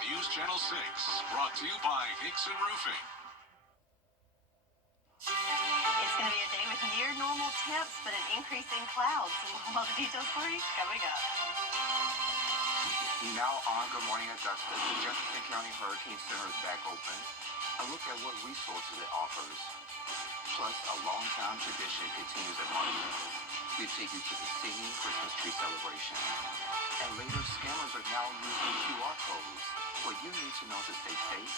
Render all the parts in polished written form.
News Channel 6, brought to you by Hickson Roofing. It's going to be a day with near normal temps, but an increase in clouds. And we'll have all the details for you coming up. Now on Good Morning Augusta, the Jefferson County Hurricane Center is back open. A look at what resources it offers. Plus, a long-time tradition continues at Martin Mills. We take you to the singing Christmas tree celebration. And later, scammers are now using QR codes. What you need to know to stay safe,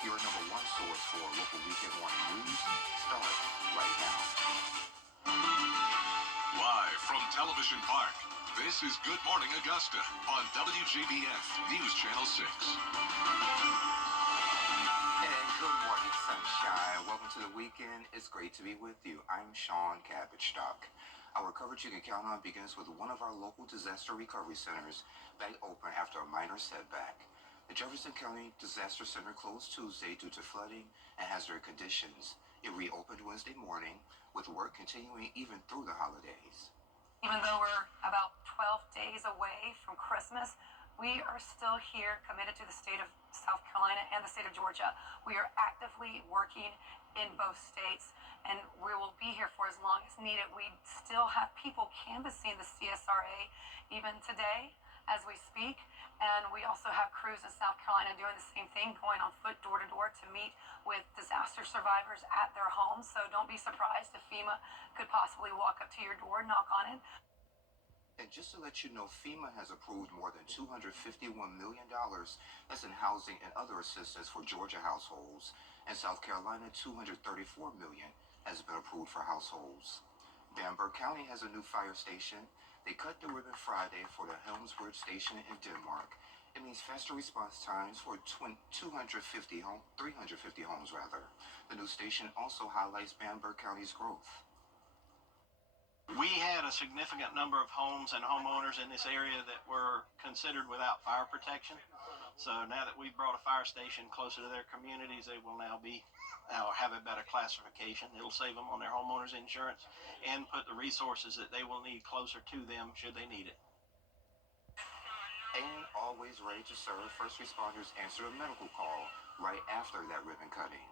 your number one source for local weekend morning news starts right now. Live from Television Park, this is Good Morning Augusta on WJBF News Channel 6. And good morning, sunshine. Welcome to the weekend. It's great to be with you. I'm Sean Cabbage-Stock. Our coverage you can count on begins with one of our local disaster recovery centers back open after a minor setback. The Jefferson County Disaster Center closed Tuesday due to flooding and hazardous conditions. It reopened Wednesday morning, with work continuing even through the holidays. Even though we're about 12 days away from Christmas, we are still here committed to the state of South Carolina and the state of Georgia. We are actively working in both states, and we will be here for as long as needed. We still have people canvassing the CSRA even today as we speak, and we also have crews in South Carolina doing the same thing, going on foot door to door to meet with disaster survivors at their homes. So don't be surprised if FEMA could possibly walk up to your door, knock on it. And just to let you know, FEMA has approved more than $251 million that's in housing and other assistance for Georgia households. In South Carolina, $234 million has been approved for households. Bamberg County has a new fire station. They cut the ribbon Friday for the Helmsburg station in Denmark. It means faster response times for 350 homes rather. The new station also highlights Bamberg County's growth. We had a significant number of homes and homeowners in this area that were considered without fire protection. So now that we've brought a fire station closer to their communities, they will now have a better classification. It'll save them on their homeowners insurance and put the resources that they will need closer to them should they need it. And always ready to serve, first responders answer a medical call right after that ribbon cutting.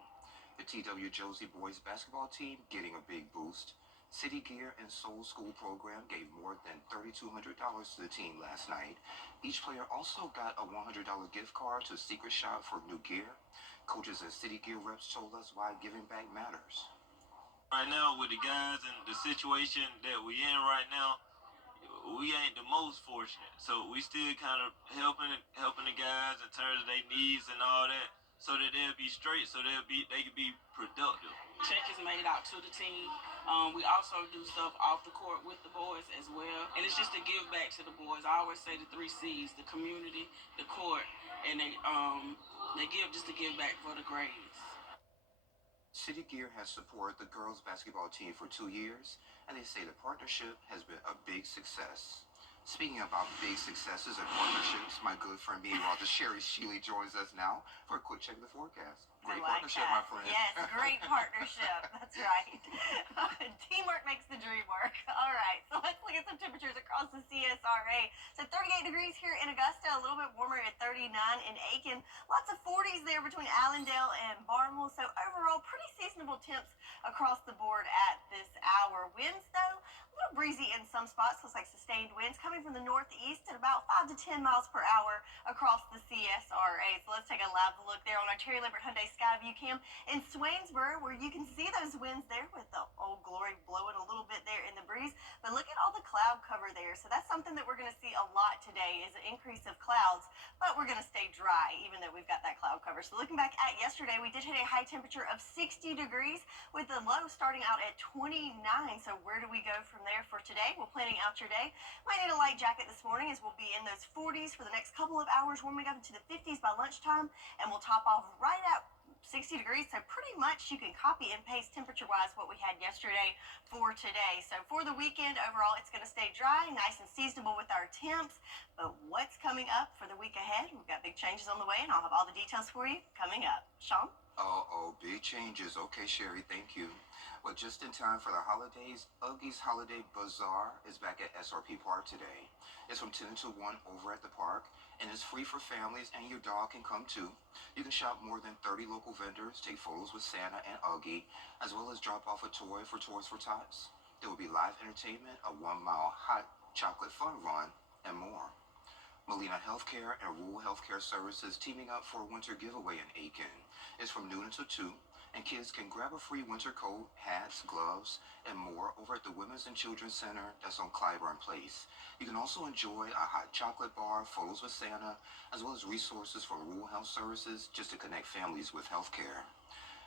The TW Josie boys basketball team getting a big boost. City Gear and Soul School program gave more than $3,200 to the team last night. Each player also got a $100 gift card to Secret Shop for new gear. Coaches and City Gear reps told us why giving back matters. Right now, with the guys and the situation that we in right now, we ain't the most fortunate. So we still kind of helping the guys in terms of their needs and all that, so that they'll be straight, so they can be productive. Check is made out to the team. We also do stuff off the court with the boys as well. And it's just to give back to the boys. I always say the 3 C's, the community, the court, and they give just to give back for the grades. City Gear has supported the girls basketball team for 2 years, and they say the partnership has been a big success. Speaking about big successes and partnerships, my good friend Meanwhile, Sherry Sheely joins us now for a quick check of the forecast. Great partnership, my friend. Yes, great partnership. That's right. Teamwork makes the dream work. All right, so let's look at some temperatures across the CSRA. So 38 degrees here in Augusta, a little bit warmer at 39 in Aiken. Lots of 40s there between Allendale and Barnwell. So overall, pretty seasonable temps across the board at this hour. Winds, though, a little breezy in some spots. Looks like sustained winds coming from the northeast at about 5 to 10 miles per hour across the CSRA. So let's take a live look there on our Terry Lambert Hyundai Skyview cam in Swainsboro, where you can see those winds there with the Old Glory blowing a little bit there in the breeze. But look at all the cloud cover there. So that's something that we're going to see a lot today, is an increase of clouds, but we're going to stay dry even though we've got that cloud cover. So looking back at yesterday, we did hit a high temperature of 60 degrees with the low starting out at 29. So where do we go from there for today? Well, planning out your day, might need a light jacket this morning, as we'll be in those 40s for the next couple of hours, warming up into the 50s by lunchtime, and we'll top off right at 60 degrees, so pretty much you can copy and paste temperature-wise what we had yesterday for today. So for the weekend, overall, it's going to stay dry, nice and seasonable with our temps. But what's coming up for the week ahead? We've got big changes on the way, and I'll have all the details for you coming up. Sean? Oh, big changes. Okay, Sherry, thank you. Well, just in time for the holidays, Uggy's Holiday Bazaar is back at SRP Park today. It's from 10 to 1 over at the park, and it's free for families, and your dog can come too. You can shop more than 30 local vendors, take photos with Santa and Uggy, as well as drop off a toy for Toys for Tots. There will be live entertainment, a 1 mile hot chocolate fun run, and more. Molina Healthcare and Rural Healthcare Services teaming up for a winter giveaway in Aiken. It's from noon until 2, and kids can grab a free winter coat, hats, gloves, and more over at the Women's and Children's Center that's on Clyburn Place. You can also enjoy a hot chocolate bar, photos with Santa, as well as resources from Rural Health Services just to connect families with healthcare.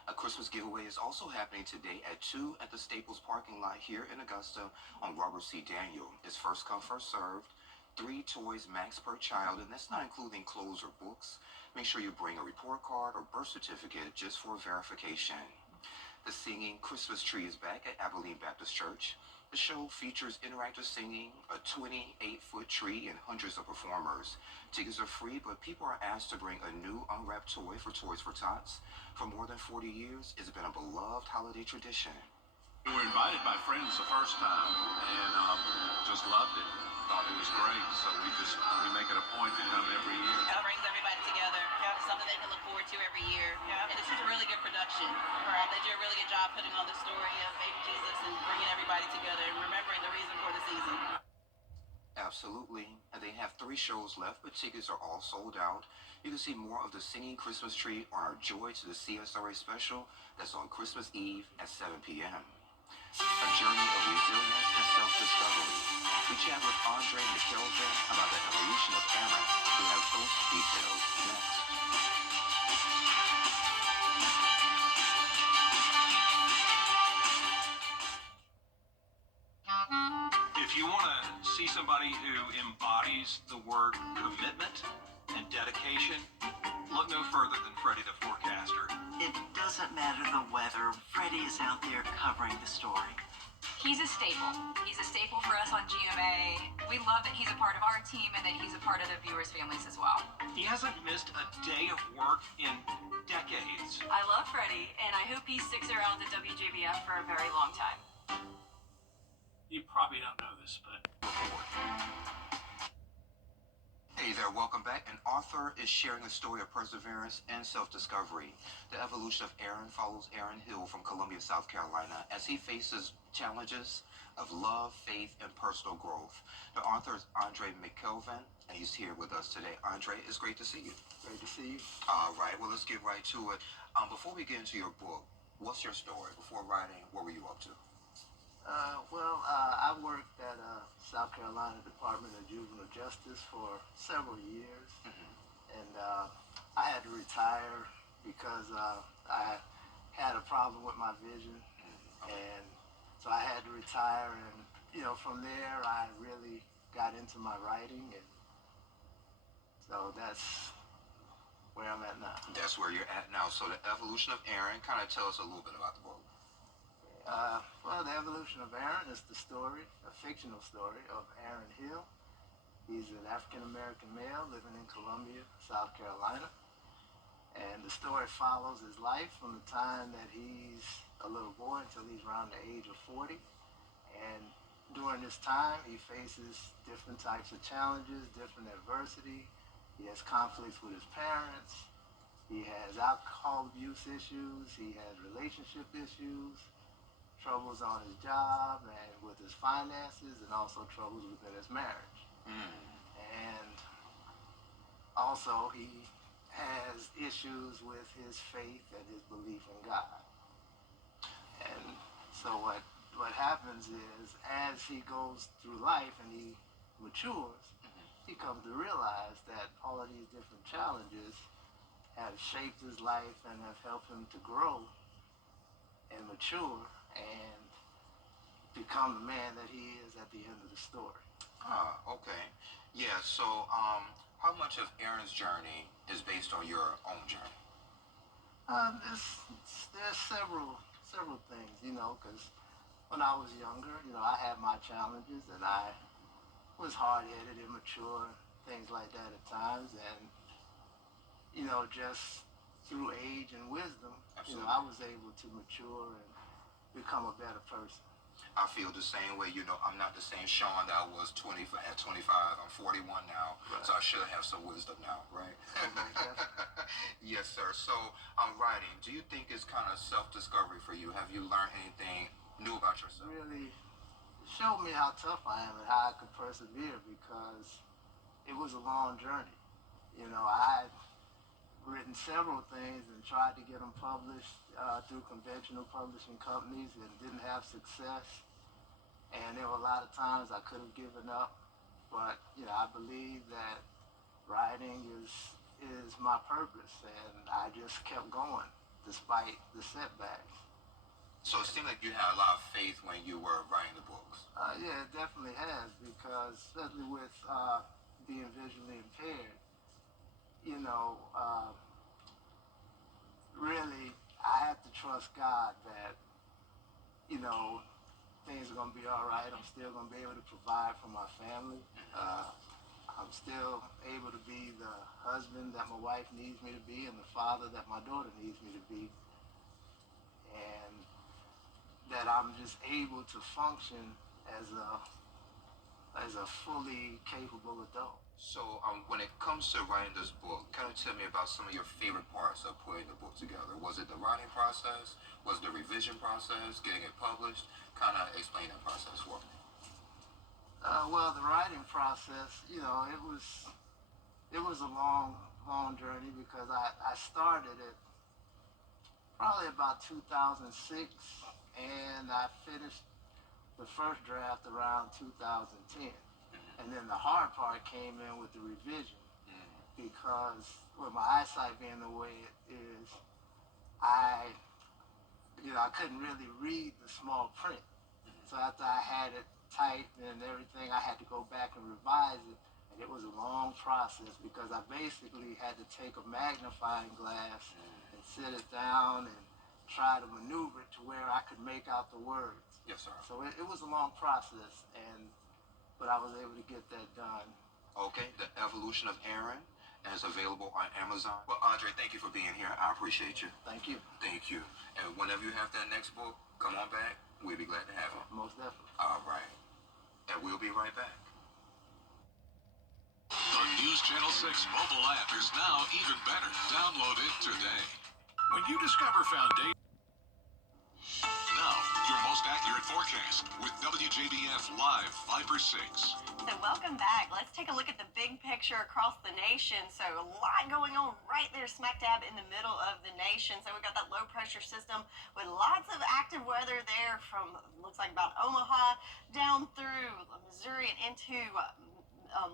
A Christmas giveaway is also happening today at 2 at the Staples parking lot here in Augusta on Robert C. Daniel. It's first come, first served. 3 toys max per child, and that's not including clothes or books. Make sure you bring a report card or birth certificate just for verification. The Singing Christmas Tree is back at Abilene Baptist Church. The show features interactive singing, a 28-foot tree, and hundreds of performers. Tickets are free, but people are asked to bring a new unwrapped toy for Toys for Tots. For more than 40 years, it's been a beloved holiday tradition. We were invited by friends the first time and just loved it. Thought it was great, so we make it a point to come every year. It brings everybody together. It's something they can look forward to every year. And it's just a really good production. They do a really good job putting on the story of baby Jesus and bringing everybody together and remembering the reason for the season. Absolutely. And they have 3 shows left, but tickets are all sold out. You can see more of the Singing Christmas Tree on our Joy to the CSRA special that's on Christmas Eve at 7 p.m. A journey of resilience and self-discovery. We chat with Andre McKelvin about the evolution of Aaron. We have those details next. If you want to see somebody who embodies the word commitment and dedication, look no further than Freddie the Forecaster. It doesn't matter the weather. Freddie is out there covering the story. He's a staple. He's a staple for us on GMA. We love that he's a part of our team and that he's a part of the viewers' families as well. He hasn't missed a day of work in decades. I love Freddie, and I hope he sticks around at WJBF for a very long time. You probably don't know this, but Hey there, welcome back. An author is sharing a story of perseverance and self-discovery. The evolution of Aaron follows Aaron Hill from Columbia, South Carolina, as he faces challenges of love, faith, and personal growth. The author is Andre McKelvin, and he's here with us today. Andre, it's great to see you. Great to see you. All right, well, let's get right to it. Before we get into your book, what's your story? Before writing, what were you up to? I worked at South Carolina Department of Juvenile Justice for several years, and I had to retire because I had a problem with my vision, and so I had to retire. And from there, I really got into my writing, and so that's where I'm at now. That's where you're at now. So the evolution of Aaron, kind of tell us a little bit about the book. The evolution of Aaron is the story, a fictional story of Aaron Hill. He's an African-American male living in Columbia, South Carolina. And the story follows his life from the time that he's a little boy until he's around the age of 40. And during this time, he faces different types of challenges, different adversity. He has conflicts with his parents. He has alcohol abuse issues. He has relationship issues. Troubles on his job and with his finances, and also troubles within his marriage. And also he has issues with his faith and his belief in God. And so what happens is, as he goes through life and he matures, he comes to realize that all of these different challenges have shaped his life and have helped him to grow and mature and become the man that he is at the end of the story. Okay. Yeah, so how much of Aaron's journey is based on your own journey? There's several things, because when I was younger, I had my challenges, and I was hard-headed, immature, things like that at times, and, just through age and wisdom, Absolutely. I was able to mature and become a better person. I feel the same way. I'm not the same Sean that I was at 25. I'm 41 now, Right. so I should have some wisdom now, right? Yes, sir. So, writing. Do you think it's kind of self-discovery for you? Have you learned anything new about yourself? Really showed me how tough I am and how I could persevere, because it was a long journey. I had written several things and tried to get them published through conventional publishing companies and didn't have success. And there were a lot of times I could have given up, but I believe that writing is my purpose, and I just kept going despite the setbacks. So it seemed like you had a lot of faith when you were writing the books. Yeah, it definitely has, because especially with being visually impaired, really I have to trust God that things are going to be all right. I'm still going to be able to provide for my family. I'm still able to be the husband that my wife needs me to be and the father that my daughter needs me to be. And that I'm just able to function as a fully capable adult. So when it comes to writing this book, kind of tell me about some of your favorite parts of putting the book together. Was it the writing process? Was it the revision process? Getting it published? Kind of explain that process for me. Well, the writing process, it was a long journey, because I started it probably about 2006, and I finished the first draft around 2010. And then the hard part came in with the revision, because with my eyesight being the way it is, I couldn't really read the small print. So after I had it typed and everything, I had to go back and revise it. And it was a long process, because I basically had to take a magnifying glass and sit it down and try to maneuver it to where I could make out the words. Yes, sir. So it was a long process, but I was able to get that done. Okay, The Evolution of Aaron is available on Amazon. Well, Andre, thank you for being here. I appreciate you. Thank you. Thank you. And whenever you have that next book, come on back. We'll be glad to have it. Most definitely. All right. And we'll be right back. The News Channel 6 mobile app is now even better. Download it today. When you discover Foundation... Now, your most accurate forecast with WJBF Live 5/6. So welcome back. Let's take a look at the big picture across the nation. So a lot going on right there smack dab in the middle of the nation. So we've got that low pressure system with lots of active weather there from, looks like about Omaha down through Missouri and into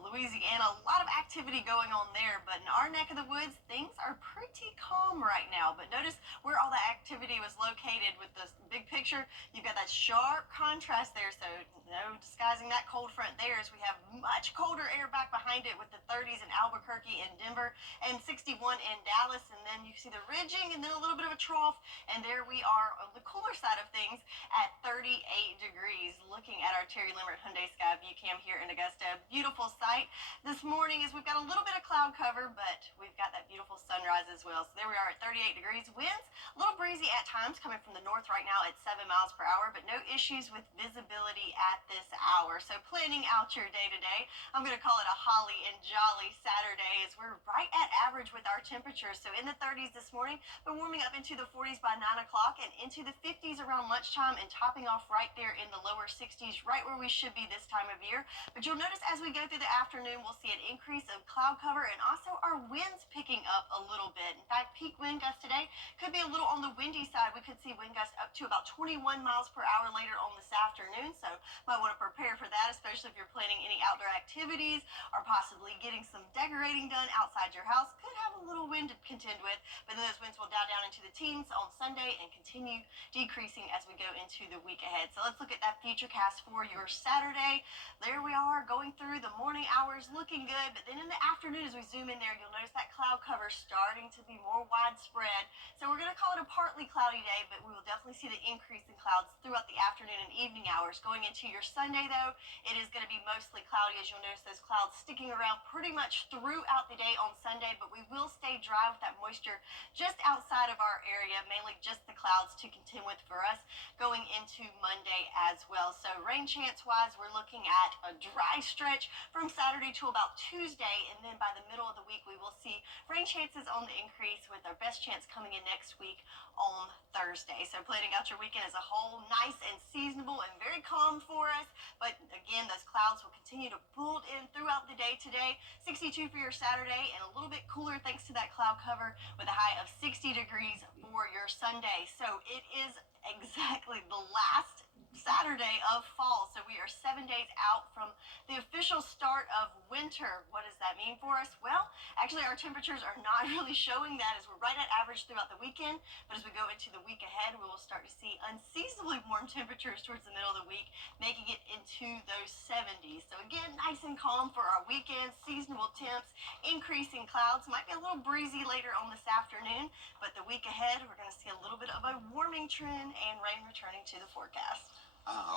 Louisiana. A lot of activity going on there, but in our neck of the woods, things are pretty calm right now. But notice where all the activity was located with this big picture. You've got that sharp contrast there, so no disguising that cold front there, as we have much colder air back behind it with the 30s in Albuquerque and Denver and 61 in Dallas. And then you see the ridging and then a little bit of a trough, and there we are on the cooler side of things at 38 degrees. Looking at our Terry Limerick Hyundai Sky View Cam here in Augusta. Beautiful sight this morning, as we've got a little bit of cloud cover, but we've got that beautiful sunrise as well. So there we are at 38 degrees. Winds a little breezy at times coming from the north right now at 7 miles per hour, but no issues with visibility at this hour. So planning out your day today, I'm going to call it a holly and jolly Saturday, as we're right at average with our temperatures. So in the 30s this morning, but warming up into the 40s by 9 o'clock and into the 50s around lunchtime, and topping off right there in the lower 60s, right where we should be this time of year. But you'll notice as we go through the afternoon, we'll see an increase of cloud cover and also our winds picking up a little bit. In fact, peak wind gusts today could be a little on the windy side. We could see wind gusts up to about 21 miles per hour later on this afternoon. So might want to prepare for that, especially if you're planning any outdoor activities or possibly getting some decorating done outside your house. Could have a little wind to contend with, but then those winds will die down into the teens on Sunday and continue decreasing as we go into the week ahead. So let's look at that futurecast for your Saturday. There we are going through the morning hours, looking good, but then in the afternoon, as we zoom in there, you'll notice that cloud cover starting to be more widespread. So we're going to call it a partly cloudy day, but we will definitely see the increase in clouds throughout the afternoon and evening hours. Going into your Sunday, though, it is is going to be mostly cloudy, as you'll notice those clouds sticking around pretty much throughout the day on Sunday, but we will stay dry with that moisture just outside of our area, mainly just the clouds to contend with for us going into Monday as well. So rain chance wise, we're looking at a dry stretch from Saturday to about Tuesday, and then by the middle of the week, we will see rain chances on the increase, with our best chance coming in next week on Thursday. So planning out your weekend as a whole, nice and seasonable and very calm for us. But again, those clouds will continue to build in throughout the day today. 62 for your Saturday, and a little bit cooler thanks to that cloud cover, with a high of 60 degrees for your Sunday. So it is exactly the last Saturday of fall. So we are 7 days out from the official start of winter. What does that mean for us? Well, actually our temperatures are not really showing that, as we're right at average throughout the weekend. But as we go into the week ahead, we will start to see unseasonably warm temperatures towards the middle of the week, making it into those 70s. So again, nice and calm for our weekend. Seasonable temps, increasing clouds, might be a little breezy later on this afternoon, but the week ahead we're going to see a little bit of a warming trend and rain returning to the forecast.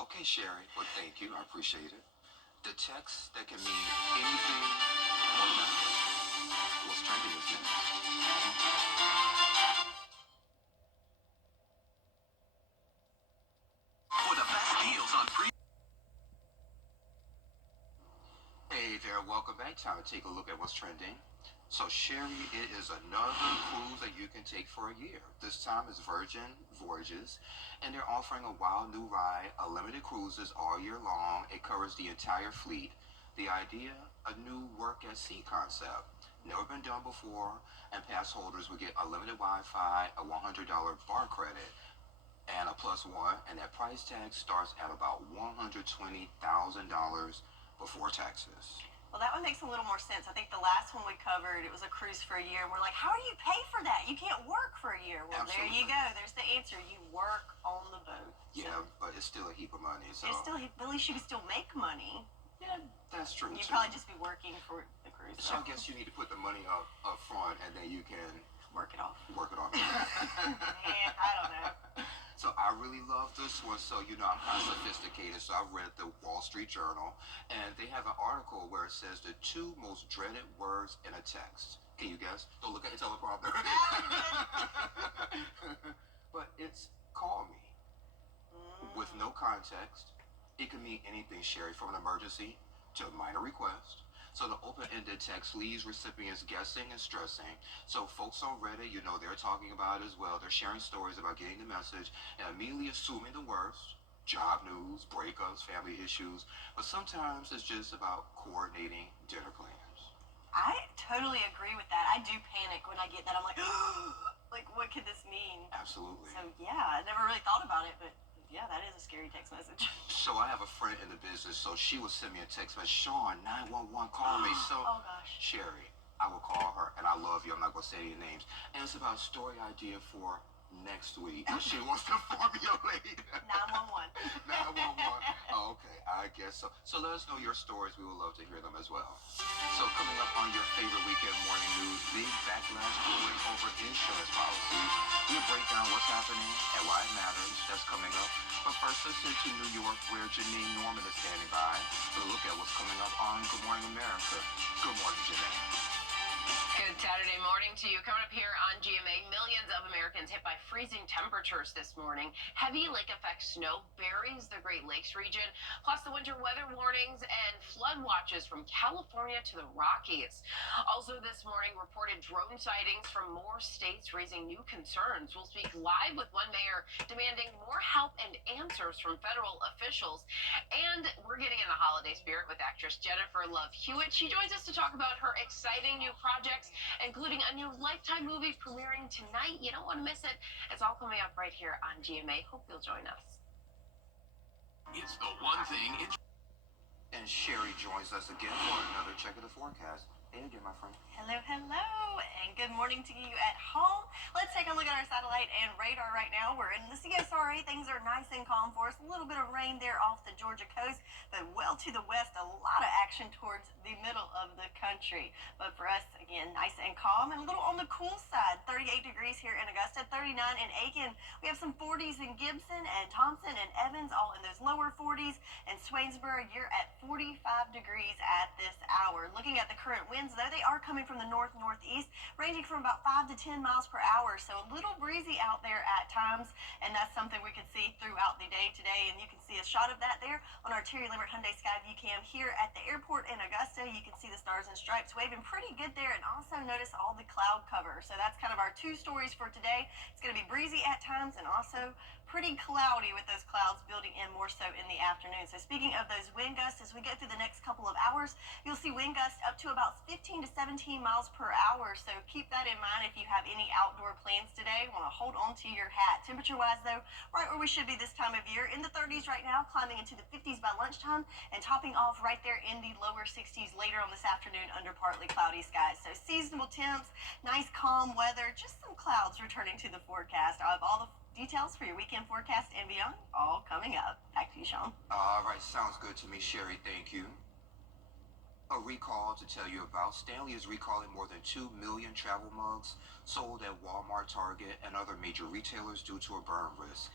Okay, Sherry. Well, thank you. I appreciate it. The text that can mean anything or nothing. What's trending is next. For the best deals on pre. Hey there, welcome back. Time to take a look at what's trending. So, Sherry, it is another cruise that you can take for a year. This time is Virgin Voyages, and they're offering a wild new ride, unlimited cruises all year long. It covers the entire fleet. The idea, a new work at sea concept. Never been done before, and pass holders will get unlimited Wi-Fi, a $100 bar credit, and a +1, and that price tag starts at about $120,000 before taxes. Well, that one makes a little more sense. I think the last one we covered, it was a cruise for a year, and we're like, how do you pay for that? You can't work for a year. Well, Absolutely. There you go. There's the answer. You work on the boat. Yeah, but it's still a heap of money. So It's still, at least you can still make money. yeah, that's true. You'd too. probably just be working for the cruise. So I guess you need to put the money up front, and then you can Work it off. work it off. Man, I don't know. So I really love this one. So I'm kind of sophisticated. So I read the Wall Street Journal, and they have an article where it says the 2 most dreaded words in a text. Can you guess? Don't look at the teleprompter. But it's call me. With no context. It can mean anything, Sherry, from an emergency to a minor request. So the open-ended text leaves recipients guessing and stressing. So folks on Reddit, they're talking about it as well. They're sharing stories about getting the message and immediately assuming the worst. Job news, breakups, family issues. But sometimes it's just about coordinating dinner plans. I totally agree with that. I do panic when I get that. I'm like, like, what could this mean? Absolutely. So, yeah, I never really thought about it, but yeah, that is a scary text message. So I have a friend in the business, so she would send me a text message, Sean, 911, call me. So, Oh, gosh. Sherry, I will call her, and I love you. I'm not going to say any names. And it's about a story idea for next week. And she wants to formulate. 911. 911. Oh, okay, I guess so. So let us know your stories. We would love to hear them as well. So coming up on your favorite weekend morning news, big backlash brewing over insurance policies. We'll break down what's happening and why it matters. That's coming up. But first, let's head to New York, where Janine Norman is standing by to look at what's coming up on Good Morning America. Good morning, Janine. Good Saturday morning to you. Coming up here on GMA, millions of Americans hit by freezing temperatures this morning. Heavy lake effect snow buries the Great Lakes region, plus the winter weather warnings and flood watches from California to the Rockies. Also this morning, reported drone sightings from more states, raising new concerns. We'll speak live with one mayor demanding more help and answers from federal officials. And we're getting in the holiday spirit with actress Jennifer Love Hewitt. She joins us to talk about her exciting new projects, including a new Lifetime movie premiering tonight. You don't want to miss it. It's all coming up right here on GMA. Hope you'll join us. It's the one thing. And Sherry joins us again for another check of the forecast. Hey again, my friend. Hello, hello, and good morning to you at home. Let's take a look at our satellite and radar right now. We're in the CSRA. Things are nice and calm for us. A little bit of rain there off the Georgia coast, but well to the west, a lot of action towards the middle of the country. But for us, again, nice and calm and a little on the cool side. 38 degrees here in Augusta, 39 in Aiken. We have some 40s in Gibson and Thompson and Evans, all in those lower 40s. And Swainsboro, you're at 45 degrees at this hour. Looking at the current winds, though, they are coming from the north-northeast, ranging from about 5 to 10 miles per hour. So a little breezy out there at times, and that's something we could see throughout the day today. And you can see a shot of that there on our Terry Lambert Hyundai Skyview cam here at the airport in Augusta. You can see the stars and stripes waving pretty good there, and also notice all the cloud cover. So that's kind of our two stories for today. It's going to be breezy at times and also pretty cloudy with those clouds building in more so in the afternoon. So speaking of those wind gusts, as we go through the next couple of hours, you'll see wind gusts up to about 15 to 17 miles per hour. So keep that in mind if you have any outdoor plans today. Want to hold on to your hat. Temperature-wise, though, right where we should be this time of year, in the 30s right now, climbing into the 50s by lunchtime, and topping off right there in the lower 60s later on this afternoon under partly cloudy skies. So seasonable temps, nice calm weather, just some clouds returning to the forecast. I have all the details for your weekend forecast and beyond, all coming up. Back to you, Sean. All right, sounds good to me, Sherry. Thank you. A recall to tell you about. Stanley is recalling more than 2 million travel mugs sold at Walmart, Target, and other major retailers due to a burn risk.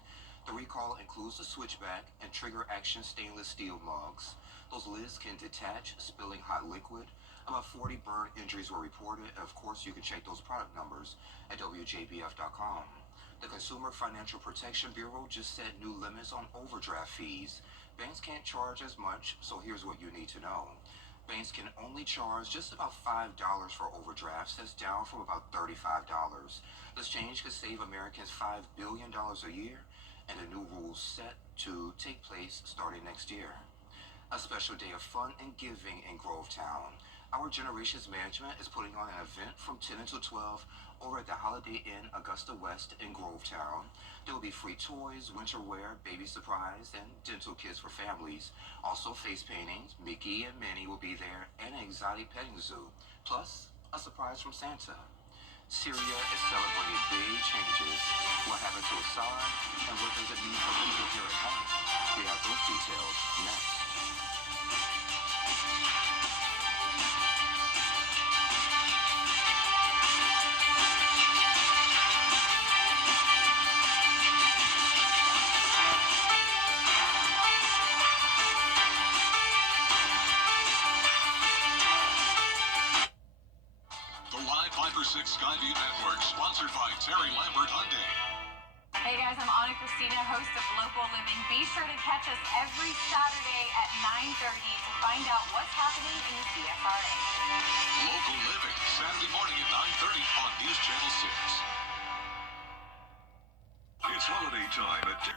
The recall includes the switchback and trigger action stainless steel mugs. Those lids can detach, spilling hot liquid. About 40 burn injuries were reported. And of course, you can check those product numbers at WJBF.com. The Consumer Financial Protection Bureau just set new limits on overdraft fees. Banks can't charge as much, so here's what you need to know. Banks can only charge just about $5 for overdrafts. That's down from about $35. This change could save Americans $5 billion a year, and the new rules set to take place starting next year. A special day of fun and giving in Grovetown. Our Generations Management is putting on an event from 10 until 12 over at the Holiday Inn Augusta West in Grovetown. There will be free toys, winter wear, baby surprise, and dental kits for families. Also face paintings, Mickey and Minnie will be there, and an exotic petting zoo. Plus, a surprise from Santa. Syria is celebrating big changes. What happened to Assad, and what does it mean for people here at home? We have those details next. The Live 546 Skyview Network, sponsored by Terry Lambert Hyundai. Hey guys, I'm Anna Christina, host of Local Living. Be sure to catch us every Saturday at 9:30 to find out what's happening in the CSRA. Local Living, Saturday morning at 9:30 on News Channel 6. It's holiday time at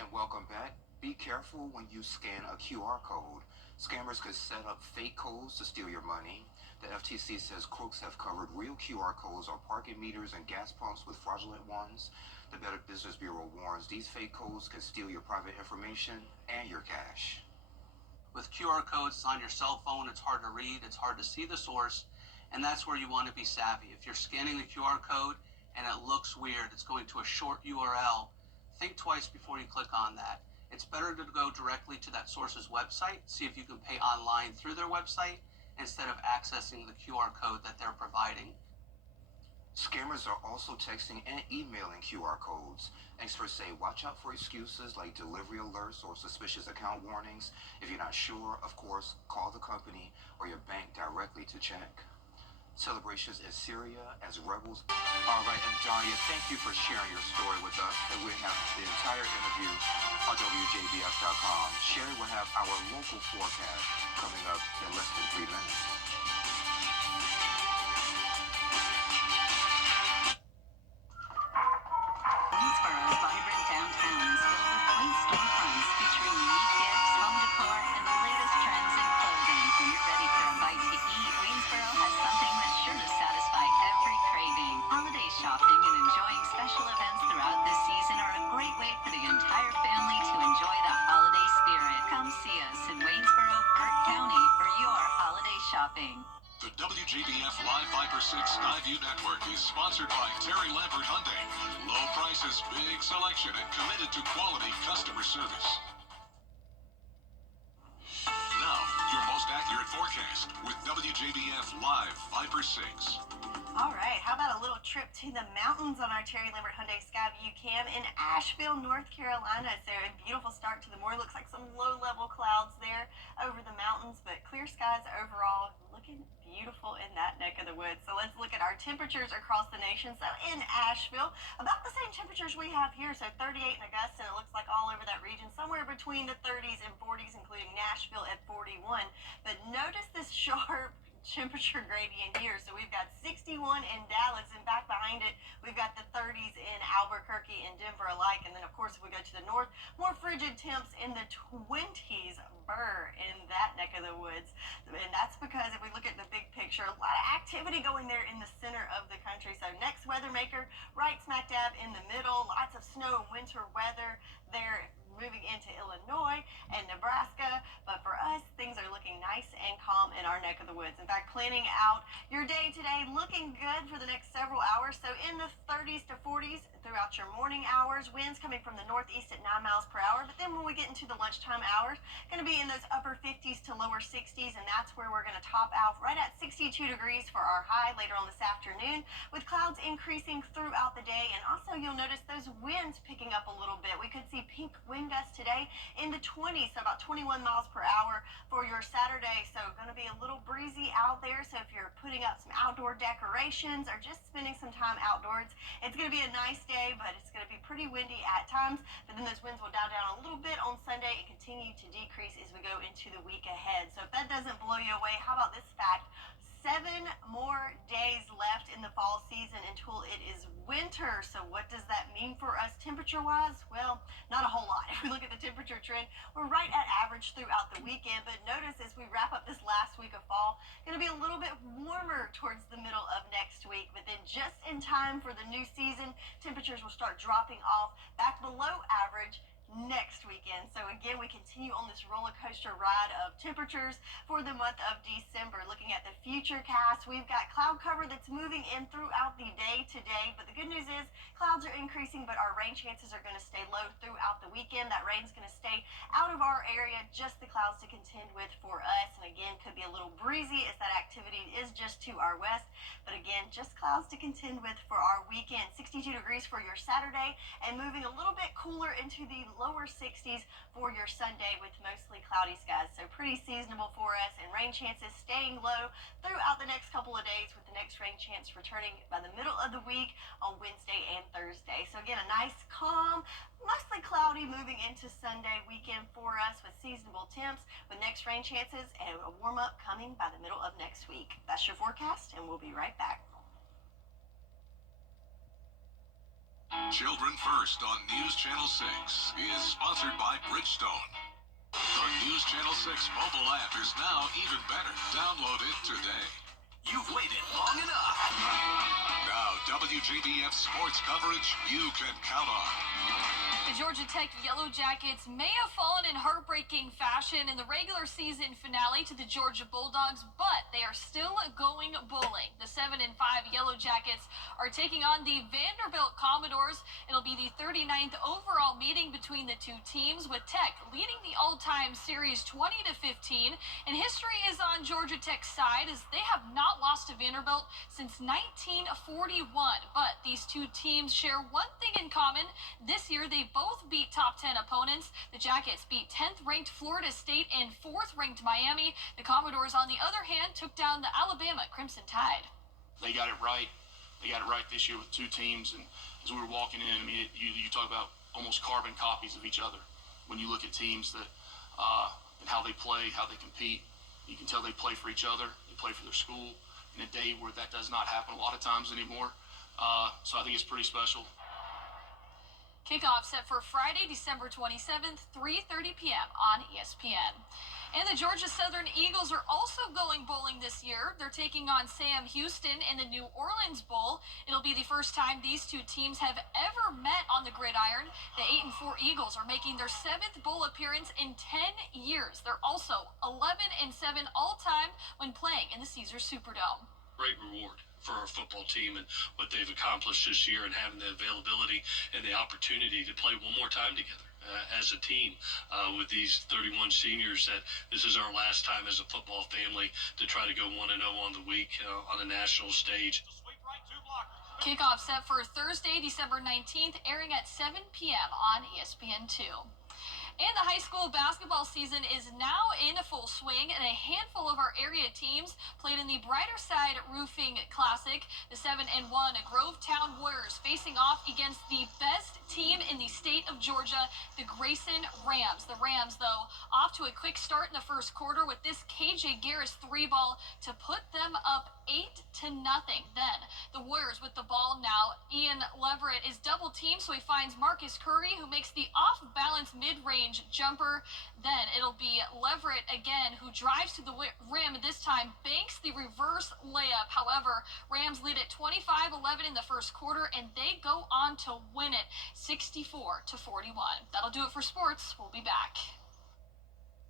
And welcome back. Be careful when you scan a QR code. Scammers could set up fake codes to steal your money. The FTC says crooks have covered real QR codes on parking meters and gas pumps with fraudulent ones. The Better Business Bureau warns these fake codes can steal your private information and your cash. With QR codes on your cell phone, it's hard to read, it's hard to see the source, and that's where you want to be savvy. If you're scanning the QR code and it looks weird, it's going to a short URL, think twice before you click on that. It's better to go directly to that source's website, see if you can pay online through their website instead of accessing the QR code that they're providing. Scammers are also texting and emailing QR codes. Experts say watch out for excuses like delivery alerts or suspicious account warnings. If you're not sure, of course, call the company or your bank directly to check. Celebrations in Syria as rebels. All right, and Daria, thank you for sharing your story with us. And we have the entire interview on WJBF.com. Sherry will have our local forecast coming up in less than 3 minutes. Waynesboro's vibrant downtown is filled with quaint storefronts featuring unique gifts, home decor, and the latest trends in clothing. When you're ready for a bite to eat, Waynesboro has something that's sure to satisfy every craving. Holiday shopping and enjoying special events throughout this season are a great way for the entire family to enjoy the holiday spirit. Come see us in Waynesboro, Burke County. shopping. The WJBF Live Viper 6 Skyview Network is sponsored by Terry Lambert Hyundai. Low prices, big selection, and committed to quality customer service. Now, your most accurate forecast with WJBF Live Viper 6. All right, how about a little trip to the mountains on our Terry Lambert Hyundai Skyview Cam in Asheville, North Carolina. So a beautiful start to the morning. Looks like some low-level clouds there over the mountains, but clear skies overall. Looking beautiful in that neck of the woods. So let's look at our temperatures across the nation. So in Asheville, about the same temperatures we have here. So 38 in Augusta, and it looks like all over that region, somewhere between the 30s and 40s, including Nashville at 41. But notice this sharp temperature gradient here. So we've got 61 in Dallas, and back behind it, we've got the 30s in Albuquerque and Denver alike. And then, of course, if we go to the north, more frigid temps in the 20s, Burr in that neck of the woods. And that's because if we look at the big picture, a lot of activity going there in the center of the country. So next weather maker, right smack dab in the middle, lots of snow and winter weather there moving into Illinois and Nebraska. But for us, things are looking nice and calm in our neck of the woods. In fact, planning out your day today, looking good for the next several hours. So in the 30s to 40s throughout your morning hours, winds coming from the northeast at 9 miles per hour. But then when we get into the lunchtime hours, going to be in those upper 50s to lower 60s, and that's where we're going to top out right at 62 degrees for our high later on this afternoon, with clouds increasing throughout the day. And also you'll notice those winds picking up a little bit. We could see pink wind gusts today in the 20s, so about 21 miles per hour for your Saturday. So going to be a little breezy out there. So if you're putting up some outdoor decorations or just spending some time outdoors, it's going to be a nice day, but it's going to be pretty windy at times. But then those winds will die down a little bit on Sunday and continue to decrease as we go into the week ahead. So if that doesn't blow you away, how about this fact? 7 more days left in the fall season until it is winter. So what does that mean for us temperature-wise? Well, not a whole lot. If we look at the temperature trend, we're right at average throughout the weekend. But notice as we wrap up this last week of fall, going to be a little bit warmer towards the middle of next week. But then just in time for the new season, temperatures will start dropping off back below average next weekend. So again, we continue on this roller coaster ride of temperatures for the month of December. Looking at the future cast, we've got cloud cover that's moving in throughout the day today, but the good news is clouds are increasing, but our rain chances are going to stay low throughout the weekend. That rain's going to stay out of our area, just the clouds to contend with for us. And again, could be a little breezy as that activity is just to our west, but again, just clouds to contend with for our weekend. 62 degrees for your Saturday, and moving a little bit cooler into the lower 60s for your Sunday with mostly cloudy skies. So pretty seasonable for us, and rain chances staying low throughout the next couple of days, with the next rain chance returning by the middle of the week on Wednesday and Thursday. So again, a nice calm, mostly cloudy moving into Sunday weekend for us with seasonable temps, with next rain chances and a warm up coming by the middle of next week. That's your forecast, and we'll be right back. Children First on News Channel 6 is sponsored by Bridgestone. The News Channel 6 mobile app is now even better. Download it today. You've waited long enough. Now, WJBF sports coverage you can count on. The Georgia Tech Yellow Jackets may have fallen in heartbreaking fashion in the regular season finale to the Georgia Bulldogs, but they are still going bowling. The 7-5 Yellow Jackets are taking on the Vanderbilt Commodores. It'll be the 39th overall meeting between the two teams, with Tech leading the all-time series 20-15. And history is on Georgia Tech's side, as they have not lost to Vanderbilt since 1941. But these two teams share one thing in common. This year, they both beat top 10 opponents. The Jackets beat 10th ranked Florida State and 4th ranked Miami. The Commodores, on the other hand, took down the Alabama Crimson Tide. They got it right. They got it right this year with two teams. And as we were walking in, I mean, you talk about almost carbon copies of each other. When you look at teams that and how they play, how they compete, you can tell they play for each other. They play for their school in a day where that does not happen a lot of times anymore. So I think it's pretty special. Kickoff set for Friday, December 27th, 3:30 p.m. on ESPN. And the Georgia Southern Eagles are also going bowling this year. They're taking on Sam Houston in the New Orleans Bowl. It'll be the first time these two teams have ever met on the gridiron. The 8-4 Eagles are making their 7th bowl appearance in 10 years. They're also 11-7 all-time when playing in the Caesars Superdome. Great reward for our football team and what they've accomplished this year, and having the availability and the opportunity to play one more time together as a team with these 31 seniors. That this is our last time as a football family to try to go 1-0 on the week on the national stage. Kickoff set for Thursday, December 19th, airing at 7 p.m. on ESPN2. And the high school basketball season is now in full swing, and a handful of our area teams played in the Brighter Side Roofing Classic. The 7-1 Grovetown Warriors facing off against the best team in the state of Georgia, the Grayson Rams. The Rams, though, off to a quick start in the first quarter with this KJ Garris 3-ball to put them up 8-0. Then the Warriors with the ball now. Ian Leverett is double teamed, so he finds Marcus Curry, who makes the off-balance mid-range jumper. Then it'll be Leverett again, who drives to the rim. This time banks the reverse layup. However, Rams lead at 25-11 in the first quarter, and they go on to win it 64-41. That'll do it for sports. We'll be back.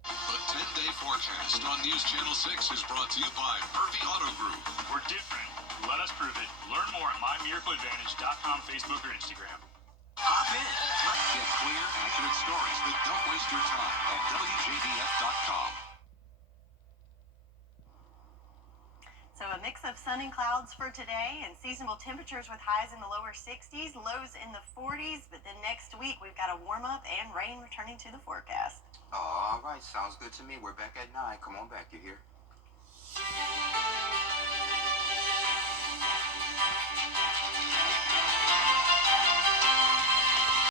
The 10-day forecast on News Channel 6 is brought to you by Murphy Auto Group. We're different. Let us prove it. Learn more at mymiracleadvantage.com, Facebook, or Instagram. Hop in. Get clear, accurate stories that don't waste your time at WJBF.com. So a mix of sun and clouds for today, and seasonable temperatures with highs in the lower 60s, lows in the 40s. But then next week, we've got a warm-up and rain returning to the forecast. All right, sounds good to me. We're back at 9. Come on back, you hear?